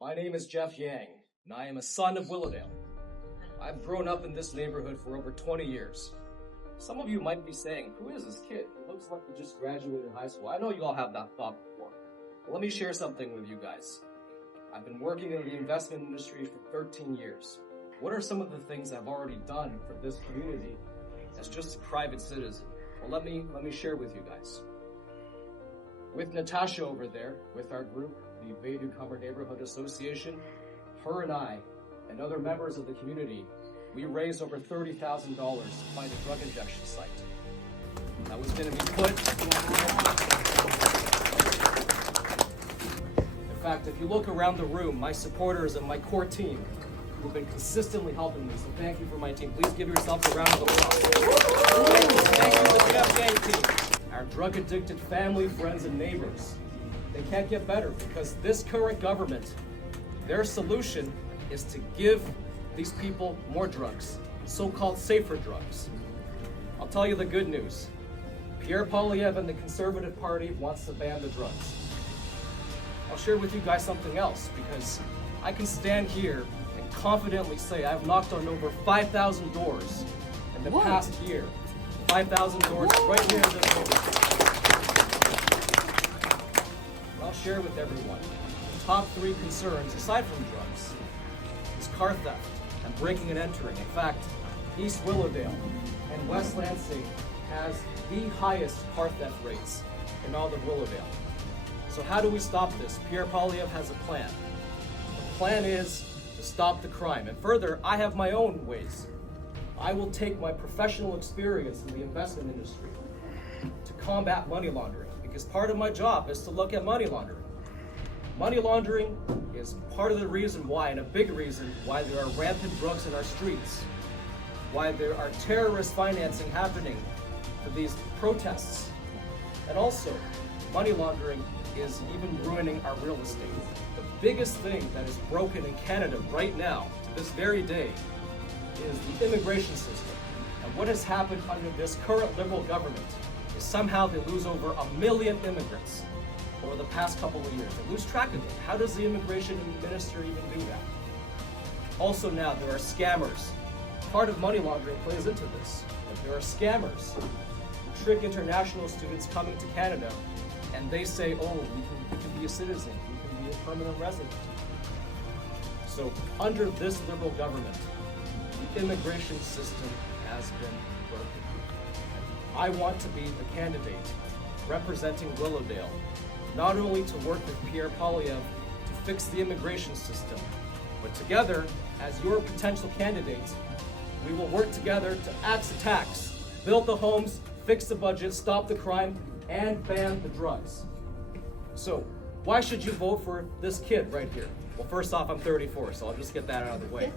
My name is Jeff Yang, and I am a son of Willowdale. I've grown up in this neighborhood for over 20 years. Some of you might be saying, who is this kid? He looks like he just graduated high school. I know you all have that thought before. But let me share something with you guys. I've been working in the investment industry for 13 years. What are some of the things I've already done for this community as just a private citizen? Well, let me share with you guys. With Natasha over there, with our group, the Bay Newcomer Neighborhood Association, her and I, and other members of the community, we raised over $30,000 to find a drug injection site. That was going to be put. In fact, if you look around the room, my supporters and my core team who've been consistently helping me, so thank you for my team. Please give yourselves a round of applause. Thank you to the Jeff Yang team, our drug-addicted family, friends, and neighbors. They can't get better because this current government, their solution is to give these people more drugs, so-called safer drugs. I'll tell you the good news. Pierre Poilievre and the Conservative Party wants to ban the drugs. I'll share with you guys something else because I can stand here and confidently say I've knocked on over 5,000 doors in the past year. 5,000 doors right here in this room. I'll share with everyone the top 3 concerns, aside from drugs, is car theft and breaking and entering. In fact, East Willowdale and West Lansing has the highest car theft rates in all of Willowdale. So how do we stop this? Pierre Poilievre has a plan. The plan is to stop the crime. And further, I have my own ways. I will take my professional experience in the investment industry to combat money laundering, because part of my job is to look at money laundering. Money laundering is part of the reason why, and a big reason why, there are rampant drugs in our streets, why there are terrorist financing happening for these protests. And also, money laundering is even ruining our real estate. The biggest thing that is broken in Canada right now, to this very day, is the immigration system. And what has happened under this current Liberal government is somehow they lose over 1 million immigrants over the past couple of years. They lose track of it. How does the immigration minister even do that? Also now, there are scammers. Part of money laundering plays into this. But there are scammers who trick international students coming to Canada, and they say, oh, you can be a citizen, you can be a permanent resident. So under this Liberal government, the immigration system has been broken. I want to be the candidate representing Willowdale, not only to work with Pierre Poilievre to fix the immigration system, but together, as your potential candidates, we will work together to axe the tax, build the homes, fix the budget, stop the crime, and ban the drugs. So, why should you vote for this kid right here? Well, first off, I'm 34, so I'll just get that out of the way.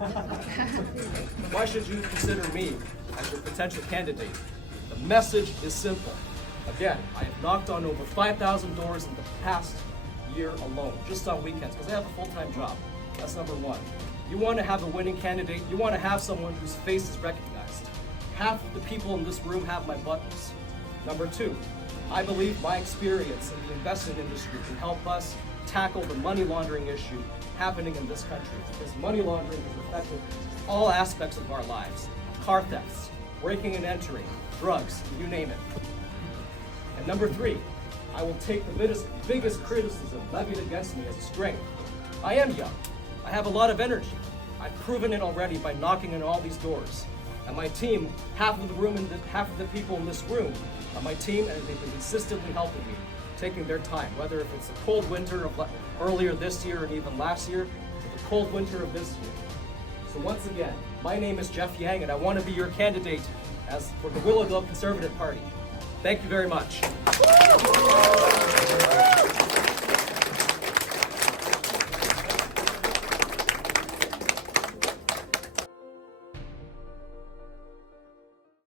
Why should you consider me as your potential candidate? The message is simple. Again, I have knocked on over 5,000 doors in the past year alone, just on weekends, because I have a full-time job. That's number one. You want to have a winning candidate, you want to have someone whose face is recognized. Half of the people in this room have my buttons. Number 2, I believe my experience in the investment industry can help us tackle the money laundering issue happening in this country, because money laundering has affected all aspects of our lives. Car thefts, breaking and entering, drugs, you name it. And number 3, I will take the biggest criticism levied against me as a strength. I am young. I have a lot of energy. I've proven it already by knocking on all these doors. And my team, half of the people in this room are my team, and they've been consistently helping me, taking their time, whether if it's a cold winter of earlier this year and even last year, to the cold winter of this year. So once again, my name is Jeff Yang, and I want to be your candidate for the Willowdale Conservative Party. Thank you very much.